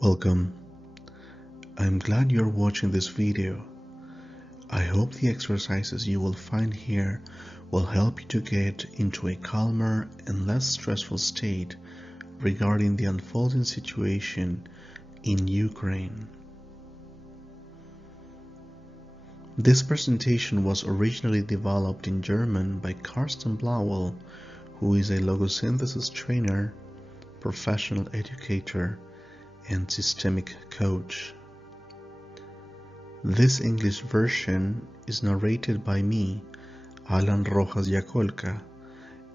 Welcome. I'm glad you're watching this video. I hope the exercises you will find here will help you to get into a calmer and less stressful state regarding the unfolding situation in Ukraine. This presentation was originally developed in German by Karsten Blauel, who is a Logosynthesis trainer, professional educator, and systemic coach. This English version is narrated by me, Alan Rojas Yacolca,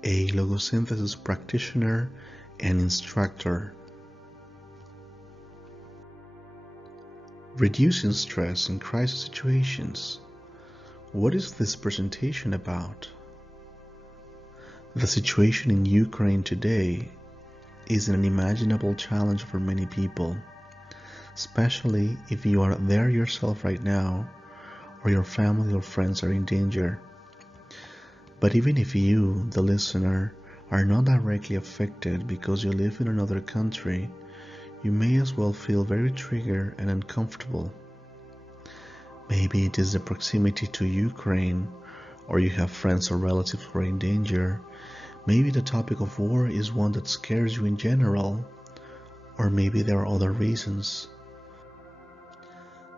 a Logosynthesis practitioner and instructor. Reducing stress in crisis situations. What is this presentation about? The situation in Ukraine today is an unimaginable challenge for many people, especially if you are there yourself right now or your family or friends are in danger. But even if you, the listener, are not directly affected because you live in another country, you may as well feel very triggered and uncomfortable. Maybe it is the proximity to Ukraine, or you have friends or relatives who are in danger. Maybe the topic of war is one that scares you in general, or maybe there are other reasons.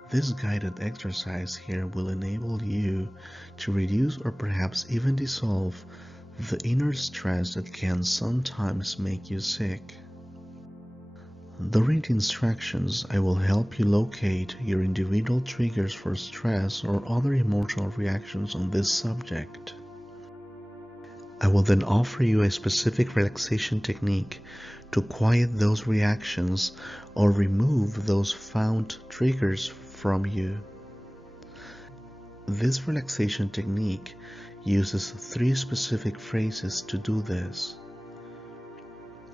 This guided exercise here will enable you to reduce or perhaps even dissolve the inner stress that can sometimes make you sick. During the instructions, I will help you locate your individual triggers for stress or other emotional reactions on this subject. I will then offer you a specific relaxation technique to quiet those reactions or remove those found triggers from you. This relaxation technique uses 3 specific phrases to do this.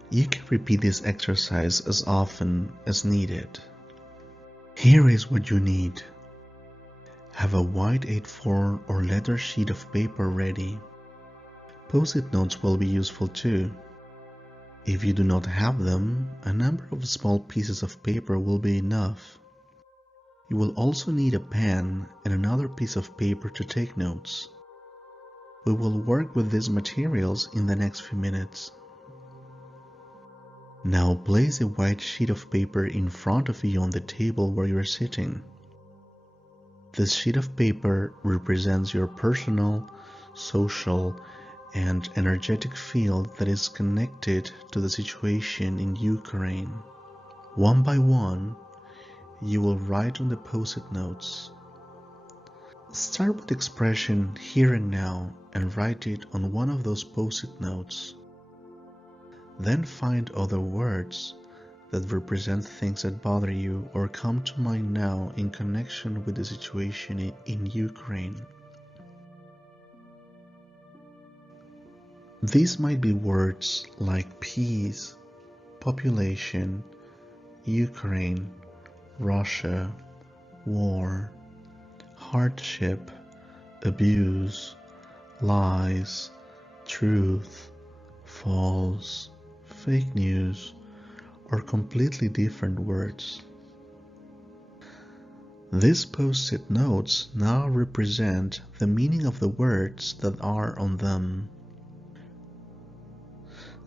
You can repeat this exercise as often as needed. Here is what you need. Have a white A4 or letter sheet of paper ready. Post-it notes will be useful too. If you do not have them, a number of small pieces of paper will be enough. You will also need a pen and another piece of paper to take notes. We will work with these materials in the next few minutes. Now place a white sheet of paper in front of you on the table where you are sitting. This sheet of paper represents your personal, social, and energetic field that is connected to the situation in Ukraine. One by one, you will write on the post-it notes. Start with the expression here and now and write it on one of those post-it notes. Then find other words that represent things that bother you or come to mind now in connection with the situation in Ukraine. These might be words like peace, population, Ukraine, Russia, war, hardship, abuse, lies, truth, false, fake news, or completely different words. These post-it notes now represent the meaning of the words that are on them.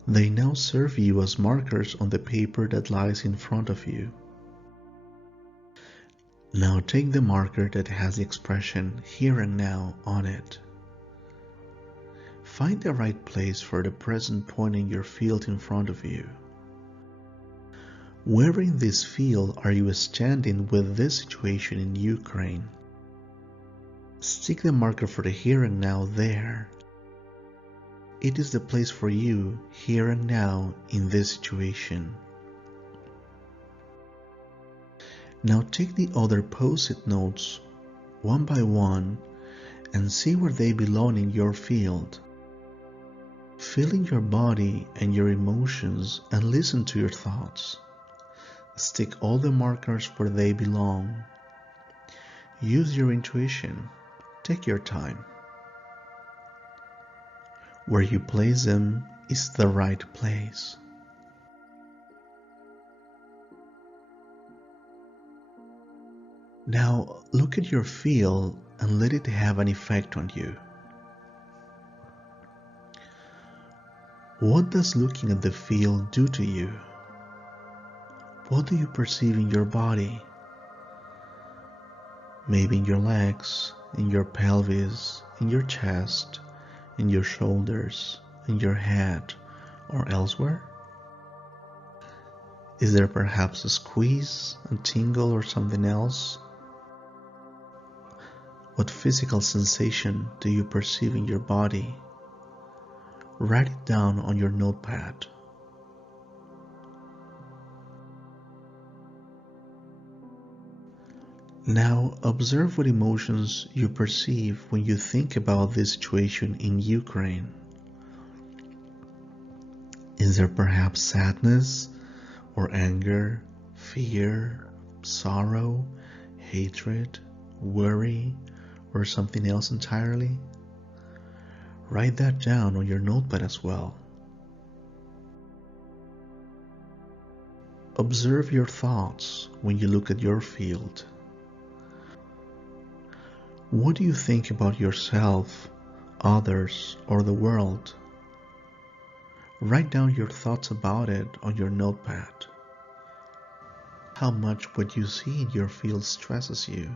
They now serve you as markers on the paper that lies in front of you. Now take the marker that has the expression here and now on it. Find the right place for the present point in your field in front of you. Where in this field are you standing with this situation in Ukraine? Stick the marker for the here and now there. It is the place for you here and now in this situation. Now take the other post-it notes one by one and see where they belong in your field. Feel in your body and your emotions and listen to your thoughts. Stick all the markers where they belong. Use your intuition. Take your time. Where you place them is the right place. Now look at your field and let it have an effect on you. What does looking at the field do to you? What do you perceive in your body? Maybe in your legs, in your pelvis, in your chest, in your shoulders, in your head, or elsewhere? Is there perhaps a squeeze, a tingle, or something else? What physical sensation do you perceive in your body? Write it down on your notepad. Now observe what emotions you perceive when you think about this situation in Ukraine. Is there perhaps sadness or anger, fear, sorrow, hatred, worry, or something else entirely? Write that down on your notepad as well. Observe your thoughts when you look at your field. What do you think about yourself, others, or the world? Write down your thoughts about it on your notepad. How much what you see in your field stresses you,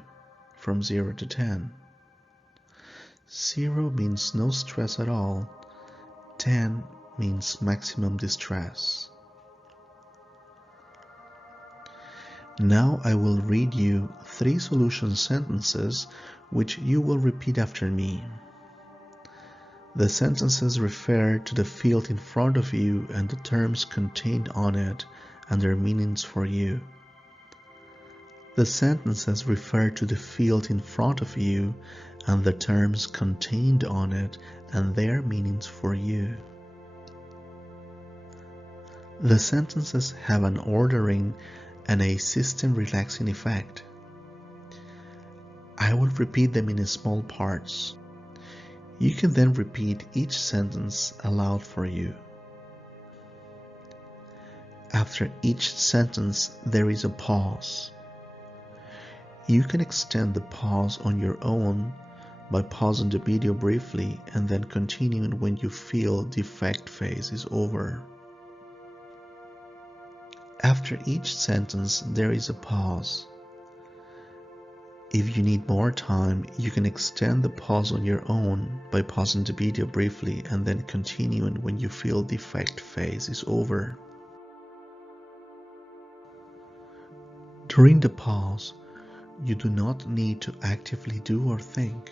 from 0 to 10. 0 means no stress at all. 10 means maximum distress. Now I will read you 3 solution sentences which you will repeat after me. The sentences refer to the field in front of you and the terms contained on it and their meanings for you. The sentences refer to the field in front of you and the terms contained on it and their meanings for you. The sentences have an ordering and a system-relaxing effect. I will repeat them in small parts. You can then repeat each sentence aloud for you. After each sentence, there is a pause. You can extend the pause on your own by pausing the video briefly and then continuing when you feel the effect phase is over. After each sentence, there is a pause. If you need more time, you can extend the pause on your own by pausing the video briefly and then continuing when you feel the effect phase is over. During the pause, you do not need to actively do or think.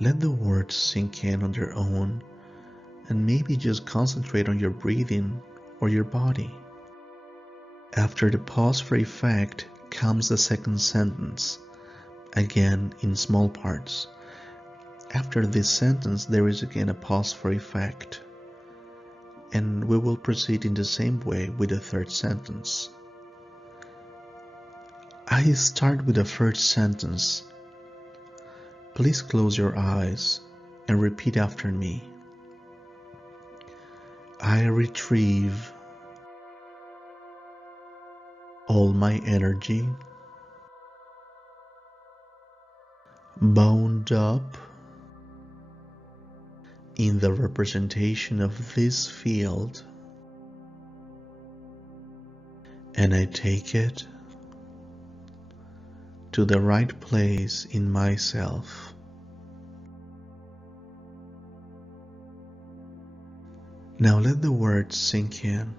Let the words sink in on their own and maybe just concentrate on your breathing or your body. After the pause for effect comes the second sentence, again in small parts. After this sentence, there is again a pause for effect, and we will proceed in the same way with the third sentence. I start with the first sentence. Please close your eyes and repeat after me. I retrieve all my energy, bound up in the representation of this field, and I take it to the right place in myself. Now let the words sink in.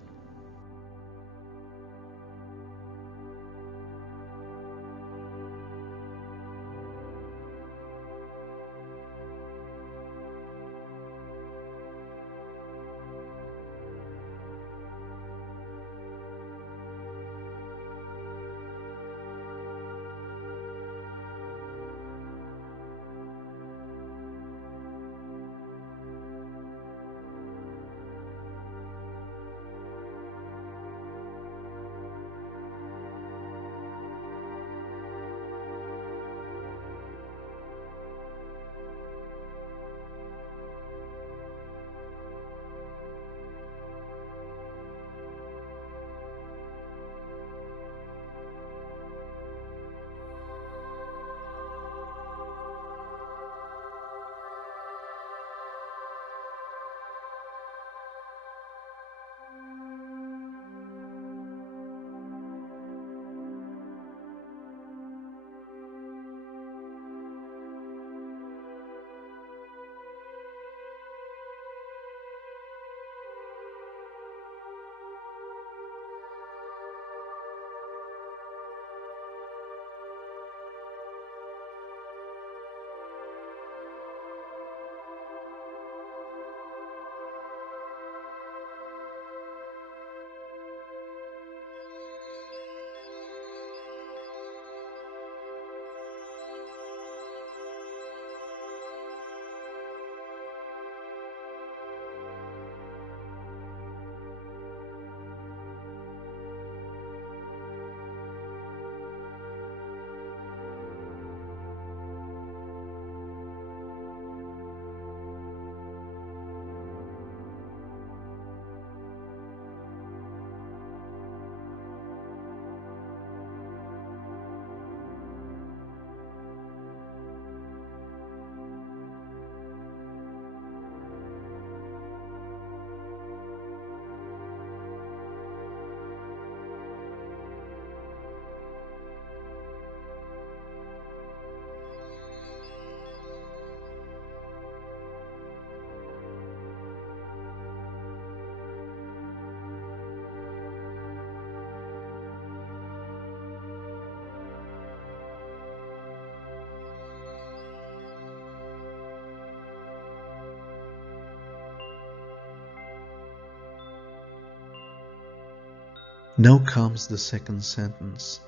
Now comes the second sentence.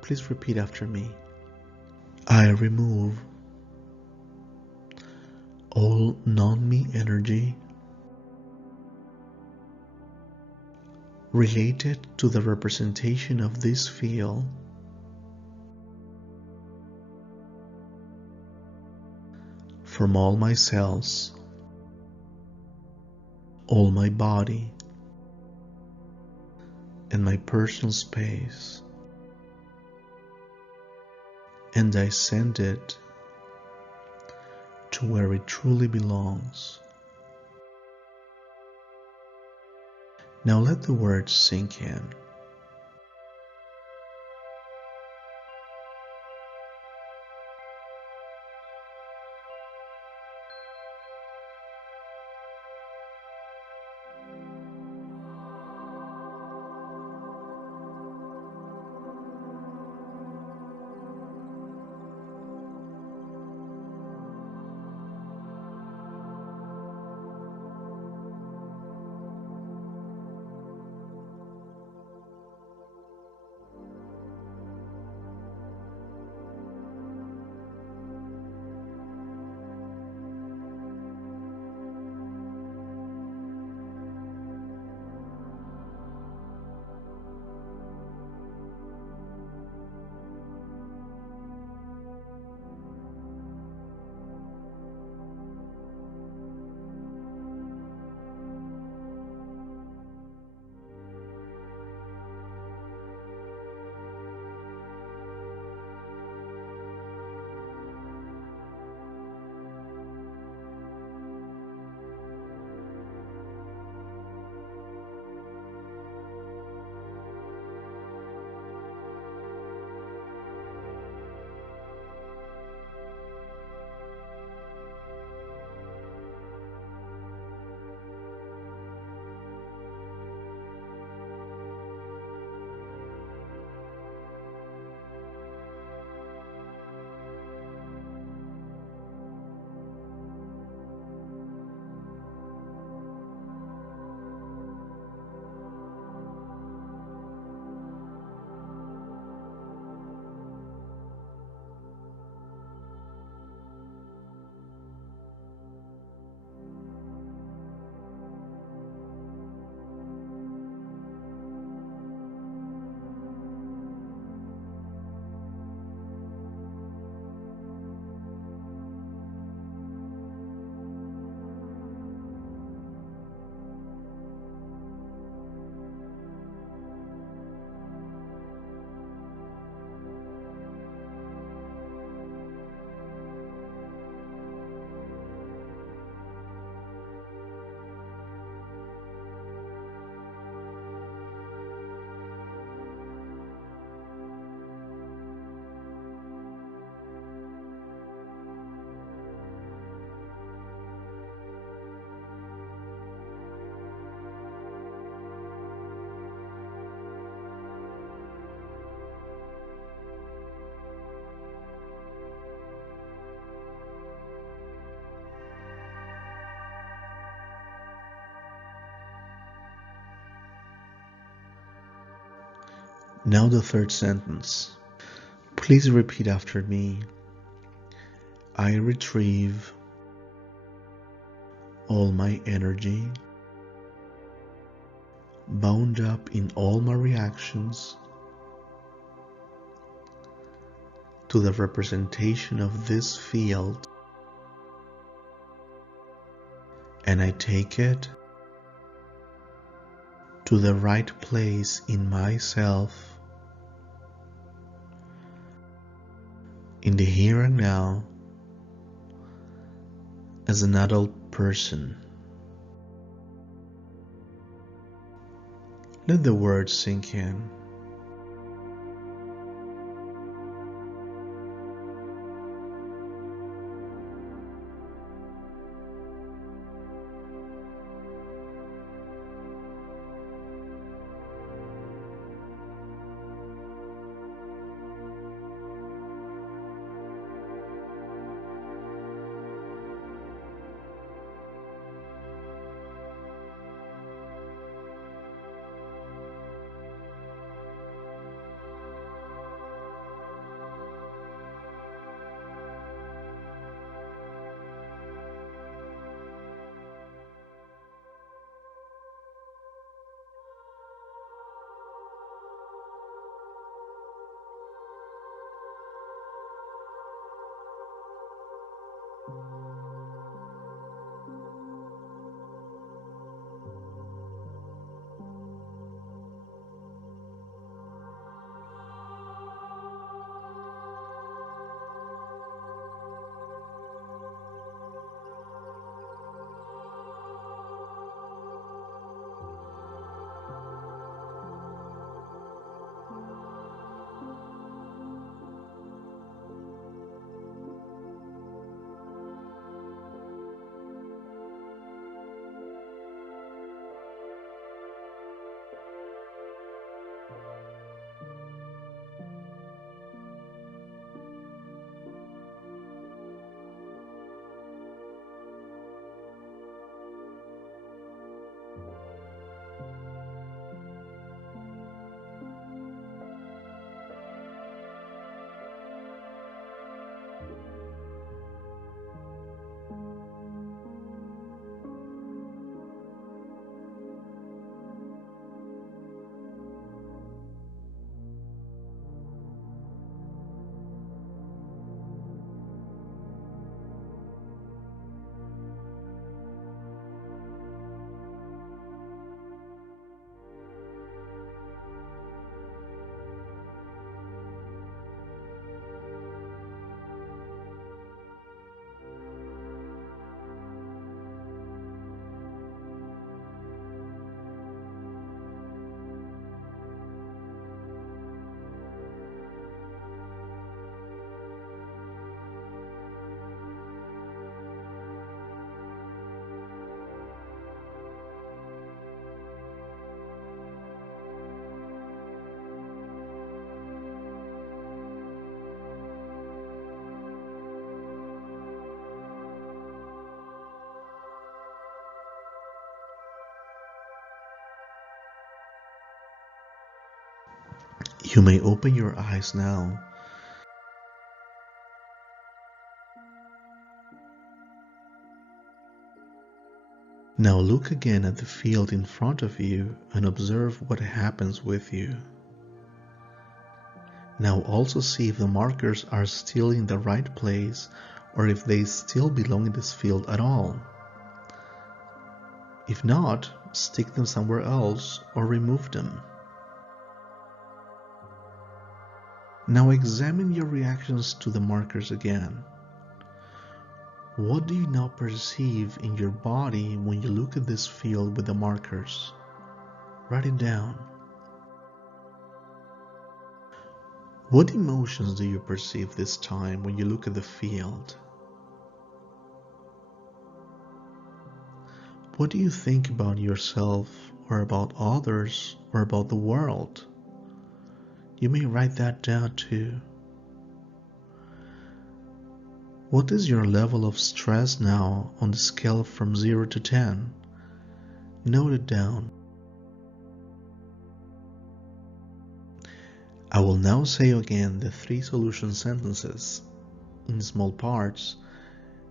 Please repeat after me. I remove all non-me energy related to the representation of this field from all my cells, all my body, and my personal space, and I send it to where it truly belongs. Now let the words sink in. Now the third sentence. Please repeat after me. I retrieve all my energy bound up in all my reactions to the representation of this field, and I take it to the right place in myself, in the here and now, as an adult person. Let the words sink in. You may open your eyes now. Now look again at the field in front of you and observe what happens with you. Now also see if the markers are still in the right place or if they still belong in this field at all. If not, stick them somewhere else or remove them. Now examine your reactions to the markers again. What do you now perceive in your body when you look at this field with the markers? Write it down. What emotions do you perceive this time when you look at the field? What do you think about yourself or about others or about the world? You may write that down too. What is your level of stress now on the scale from 0 to 10? Note it down. I will now say again the 3 solution sentences in small parts,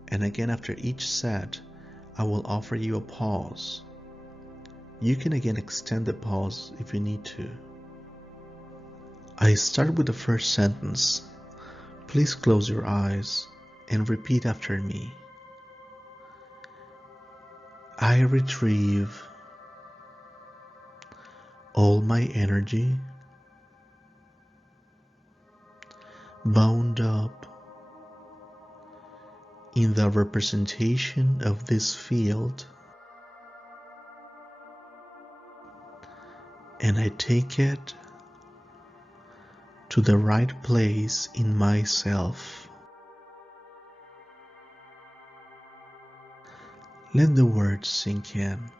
and again after each set, I will offer you a pause. You can again extend the pause if you need to. I start with the first sentence. Please close your eyes and repeat after me. I retrieve all my energy bound up in the representation of this field, and I take it to the right place in myself. Let the words sink in.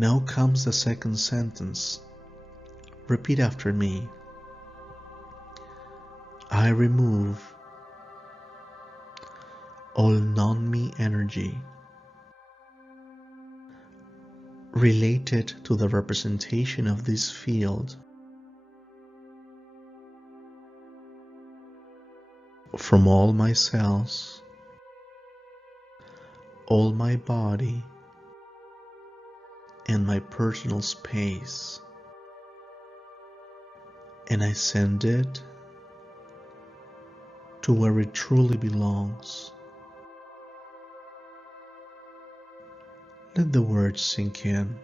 Now comes the second sentence. Repeat after me. I remove all non-me energy related to the representation of this field from all my cells, all my body, and my personal space, and I send it to where it truly belongs. Let the words sink in.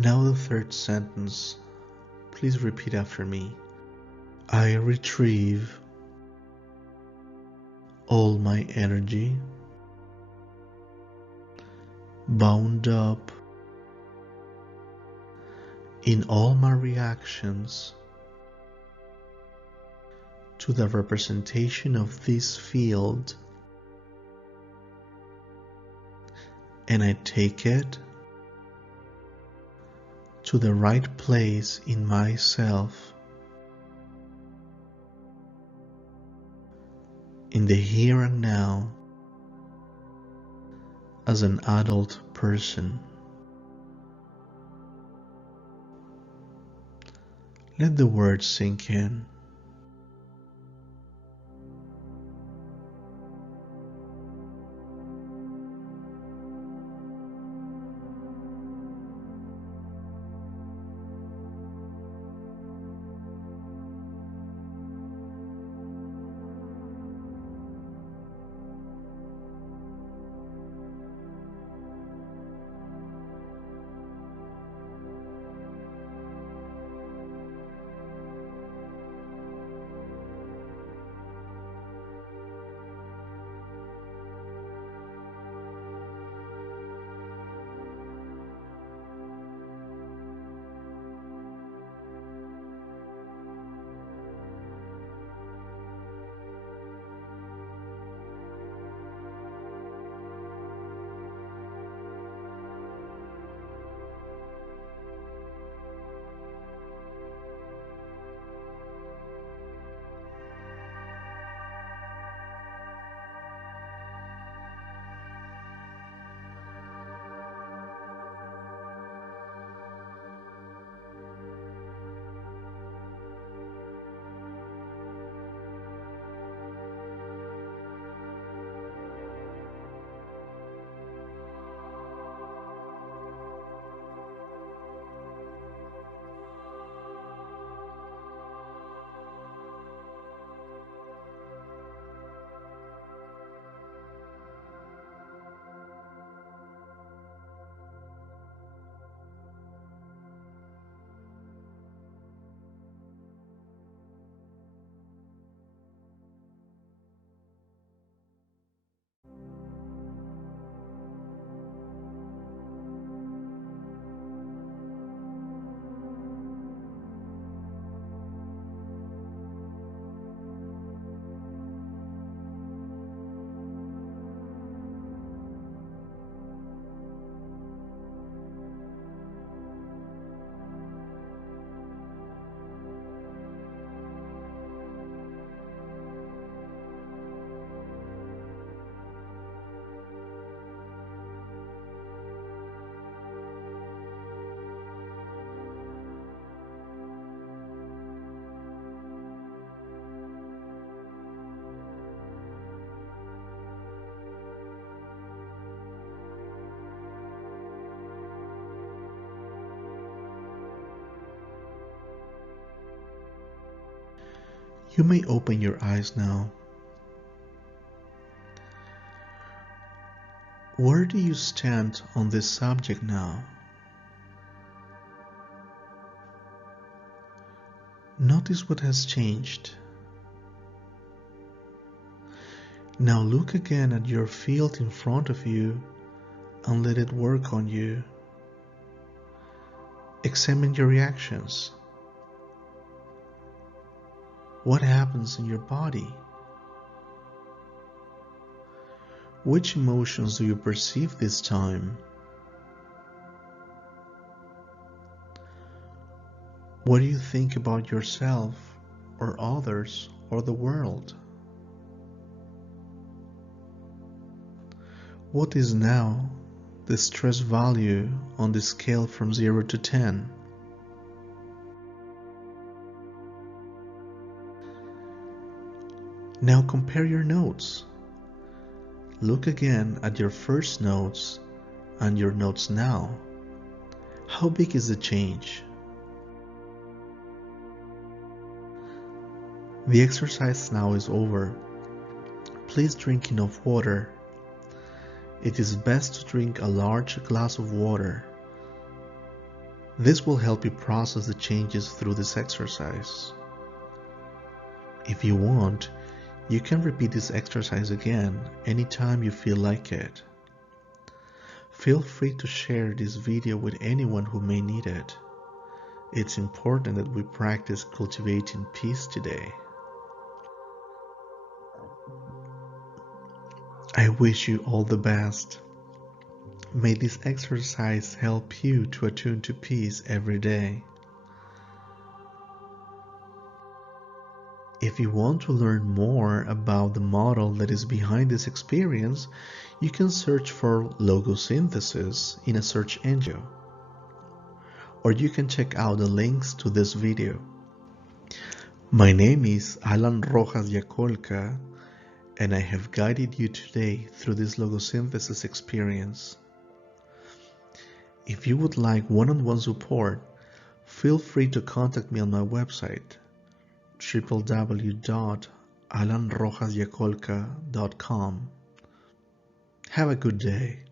Now the third sentence. Please repeat after me. I retrieve all my energy bound up in all my reactions to the representation of this field, and I take it to the right place in myself, in the here and now, as an adult person. Let the words sink in. You may open your eyes now. Where do you stand on this subject now? Notice what has changed. Now look again at your field in front of you and let it work on you. Examine your reactions. What happens in your body? Which emotions do you perceive this time? What do you think about yourself or others or the world? What is now the stress value on the scale from 0 to 10? Now compare your notes. Look again at your first notes and your notes now. How big is the change? The exercise now is over. Please drink enough water. It is best to drink a large glass of water. This will help you process the changes through this exercise. If you want, you can repeat this exercise again anytime you feel like it. Feel free to share this video with anyone who may need it. It's important that we practice cultivating peace today. I wish you all the best. May this exercise help you to attune to peace every day. If you want to learn more about the model that is behind this experience, you can search for Logosynthesis in a search engine, or you can check out the links to this video. My name is Alan Rojas Yacolca, and I have guided you today through this Logosynthesis experience. If you would like one-on-one support, feel free to contact me on my website, www.alanrojasyacolca.com. Have a good day.